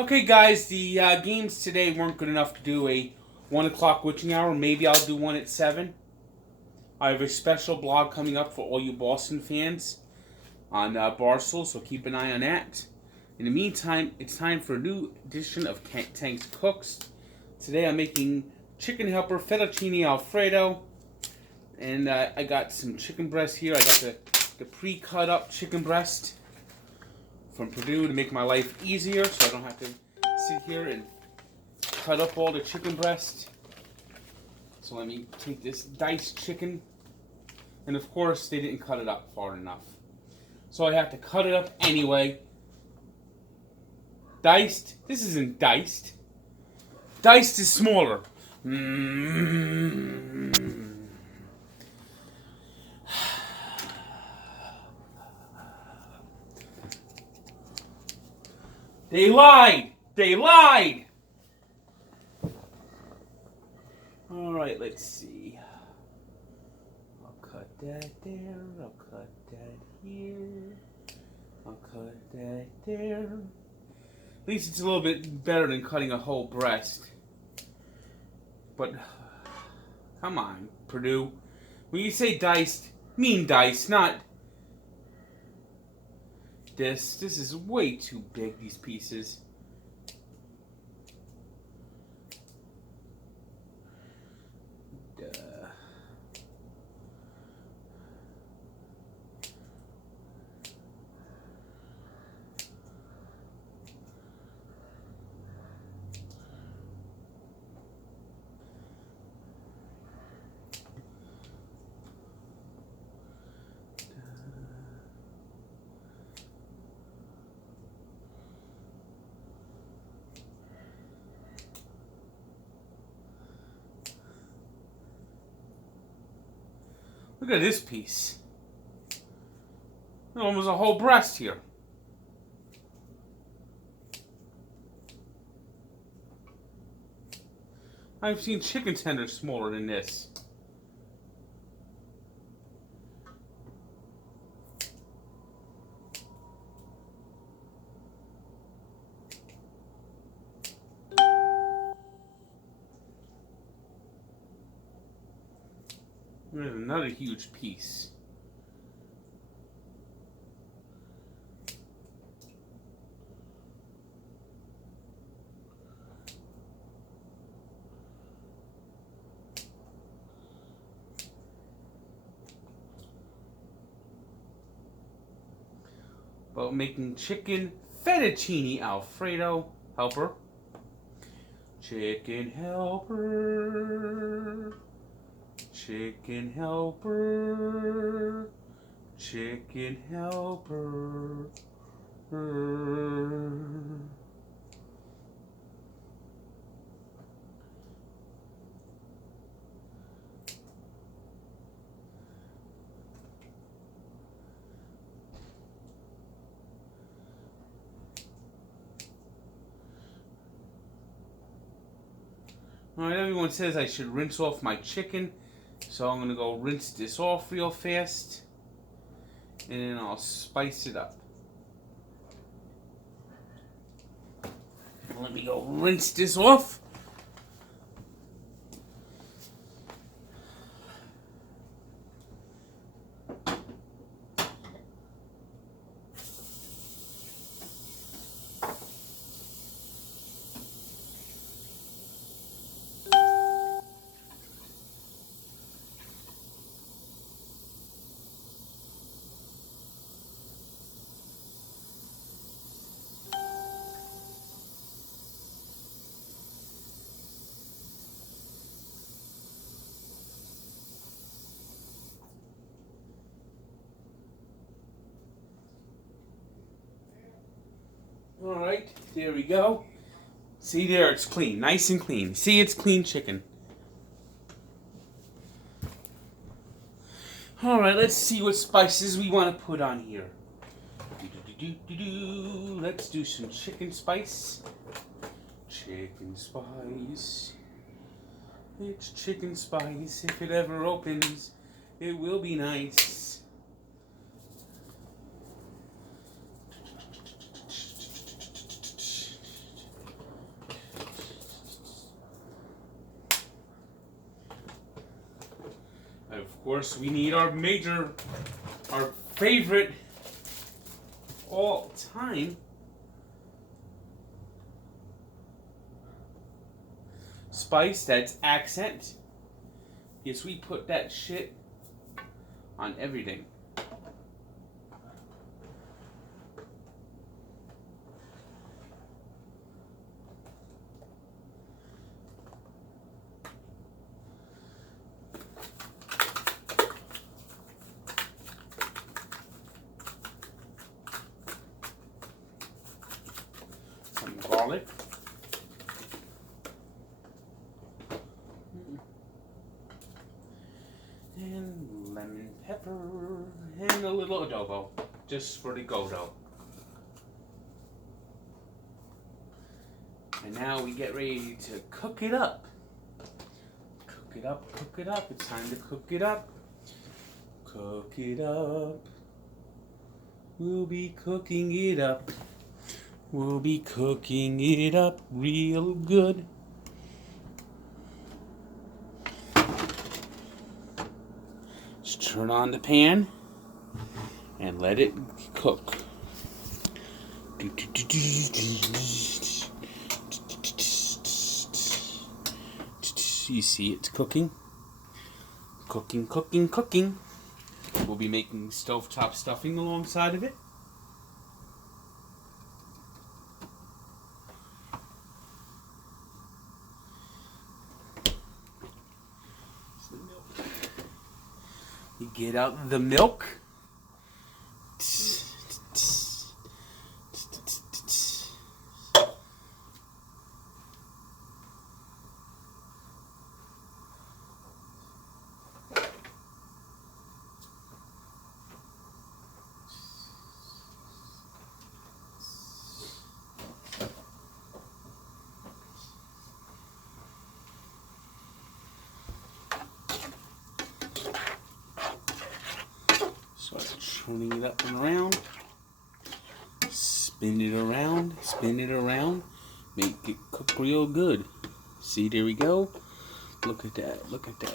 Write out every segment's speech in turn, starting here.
Okay, guys, the games today weren't good enough to do a 1 o'clock witching hour. Maybe I'll do one at 7. I have a special blog coming up for all you Boston fans on Barstool, so keep an eye on that. In the meantime, it's time for a new edition of Tank's Cooks. Today I'm making chicken helper fettuccine alfredo. And I got some chicken breast here. I got the pre-cut up chicken breast from Purdue to make my life easier, so I don't have to sit here and cut up all the chicken breast. So let me take this diced chicken, and of course they didn't cut it up far enough, so I have to cut it up anyway. Diced? This isn't diced. Diced is smaller. They lied! They lied! Alright, let's see. I'll cut that there. I'll cut that here. I'll cut that there. At least it's a little bit better than cutting a whole breast. But, come on, Purdue. When you say diced, mean diced, not this. This is way too big, these pieces. Look at this piece. There's almost a whole breast here. I've seen chicken tenders smaller than this. There's another huge piece. About making chicken fettuccine alfredo helper. Chicken helper. Chicken helper, chicken helper. Alright, everyone says I should rinse off my chicken. So I'm going to go rinse this off real fast, and then I'll spice it up. Let me go rinse this off. Alright, there we go. See there, it's clean. Nice and clean. See, it's clean chicken. Alright, let's see what spices we want to put on here. Let's do some chicken spice. Chicken spice. It's chicken spice. If it ever opens, it will be nice. Of course, we need our favorite all time spice, that's accent. Yes, we put that shit on everything. Some garlic. And lemon pepper. And a little adobo. Just for the go-do. And now we get ready to cook it up. Cook it up, cook it up. It's time to cook it up. Cook it up. We'll be cooking it up. We'll be cooking it up real good. Just turn on the pan and let it cook. You see it's cooking. Cooking, cooking, cooking. We'll be making stovetop stuffing alongside of it. You get out the milk. Start turning it up and around. Spin it around, spin it around. Make it cook real good. See, there we go. Look at that, look at that.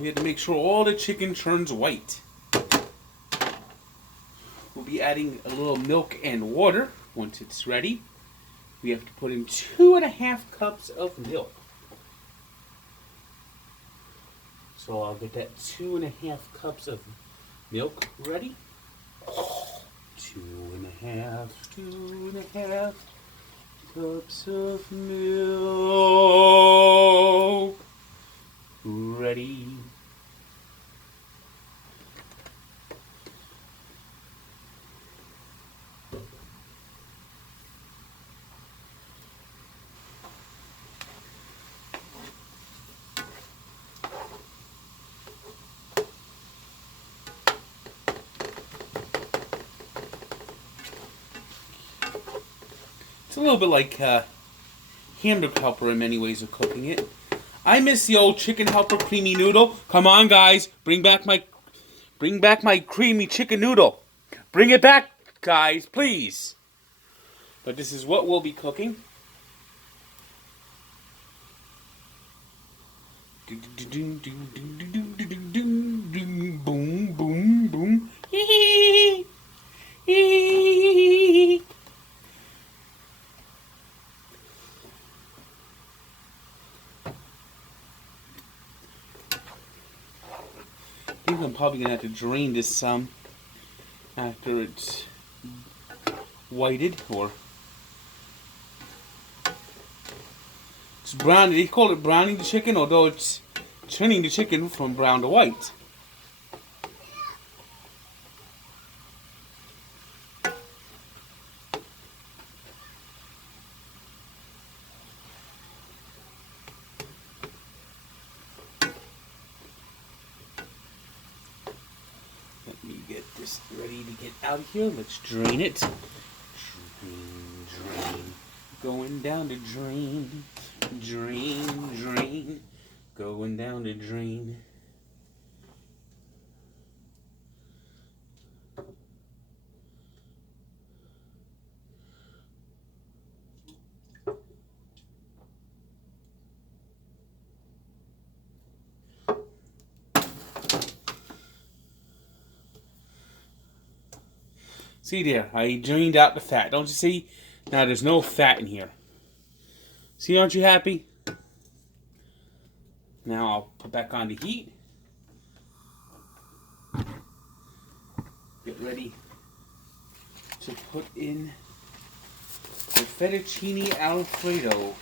We have to make sure all the chicken turns white. We'll be adding a little milk and water once it's ready. We have to put in 2.5 cups of milk. So I'll get that 2.5 cups of milk ready. 2.5 cups of milk ready. It's a little bit like hamburger helper in many ways of cooking it. I miss the old chicken helper creamy noodle. Come on, guys, bring back my creamy chicken noodle. Bring it back, guys, please. But this is what we'll be cooking. Boom, boom, boom. I think I'm probably going to have to drain this some after it's whited, or it's brown. They call it browning the chicken, although it's turning the chicken from brown to white. Let me get this ready to get out of here. Let's drain it. Drain, drain. Going down the drain. Drain, drain. Going down the drain. See there, I drained out the fat. Don't you see? Now there's no fat in here. See, aren't you happy? Now I'll put back on the heat. Get ready to put in the fettuccine alfredo.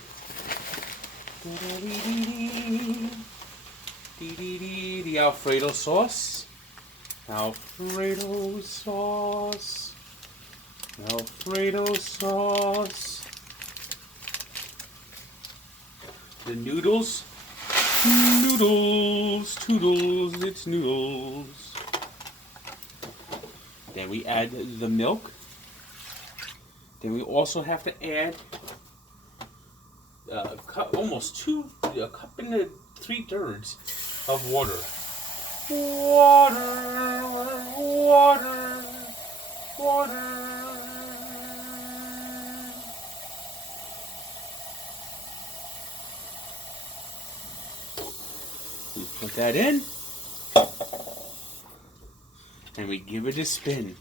The alfredo sauce. Alfredo sauce. Alfredo sauce. The noodles. Noodles. Toodles. It's noodles. Then we add the milk. Then we also have to add a cup and 3/3 of water. Water. We put that in, and we give it a spin.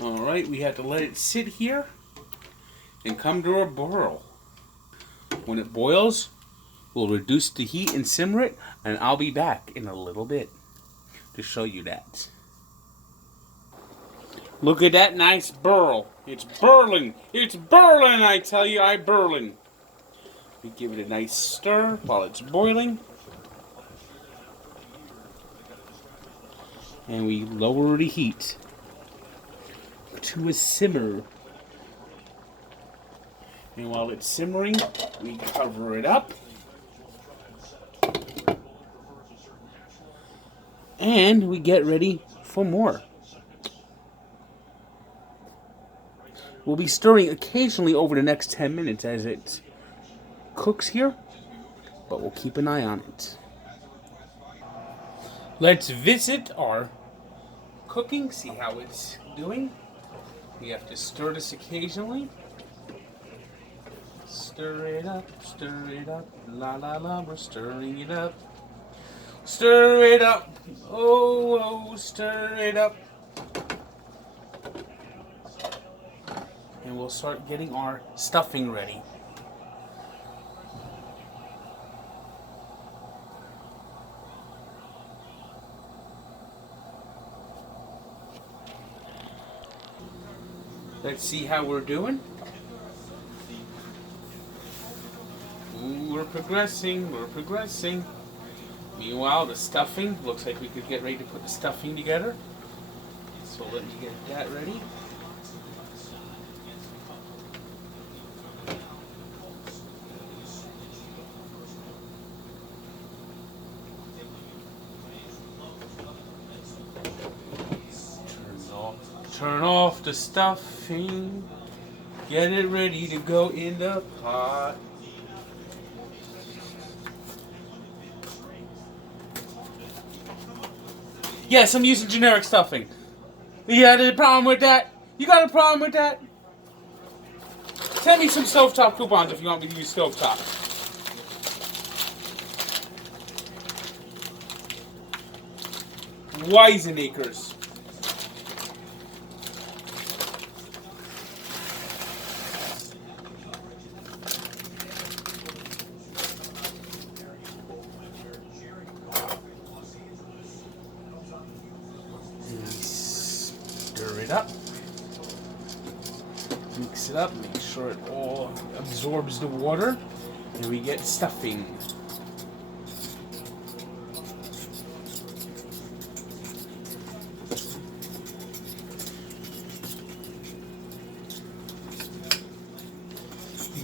Alright, we have to let it sit here and come to a boil. When it boils, we'll reduce the heat and simmer it, and I'll be back in a little bit to show you that. Look at that nice burl. It's burling. It's burling, I tell you, I'm burling. We give it a nice stir while it's boiling. And we lower the heat to a simmer. And while it's simmering, we cover it up. And we get ready for more. We'll be stirring occasionally over the next 10 minutes as it cooks here, but we'll keep an eye on it. Let's visit our cooking, see how it's doing. We have to stir this occasionally. Stir it up, la la la, we're stirring it up. Stir it up, oh, stir it up. And we'll start getting our stuffing ready. Let's see how we're doing. Ooh, we're progressing. Meanwhile, the stuffing, looks like we could get ready to put the stuffing together. So let me get that ready. Turn off the stuffing. Get it ready to go in the pot. Yes, I'm using generic stuffing. You got a problem with that? You got a problem with that? Send me some stovetop coupons if you want me to use stovetop. Weisenacres. Stir it up. Mix it up, make sure it all absorbs the water, and we get stuffing.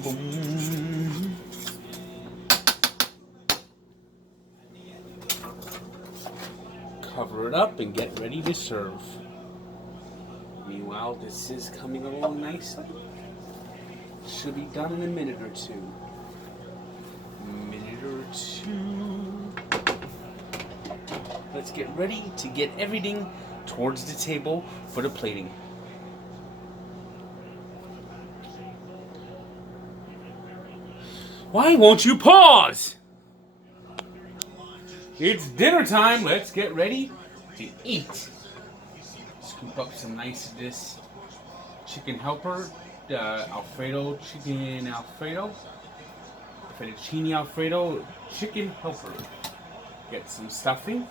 Boom. Cover it up and get ready to serve. Meanwhile, this is coming along nicely. Should be done in a minute or two. Minute or two. Let's get ready to get everything towards the table for the plating. Why won't you pause? It's dinner time. Let's get ready to eat. Scoop up some nice of this chicken helper, alfredo chicken alfredo, fettuccine alfredo chicken helper. Get some stuffing.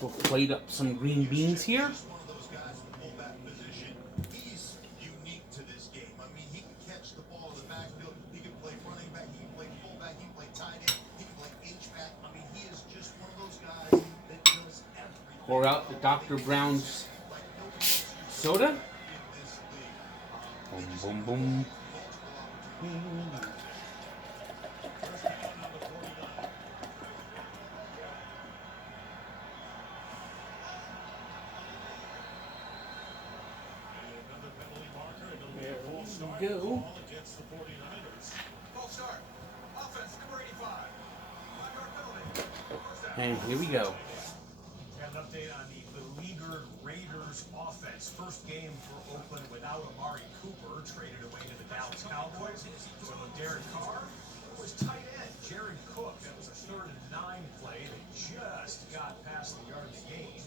We'll plate up some green beans here. Pour out the Dr. Brown's soda. Boom, boom, boom. There we go. And here we go. An update on the beleaguered Raiders offense. First game for Oakland without Amari Cooper, traded away to the Dallas Cowboys. So Derek Carr was tight end. Jared Cook, that was a 3rd and 9 play. They just got past the yards gained.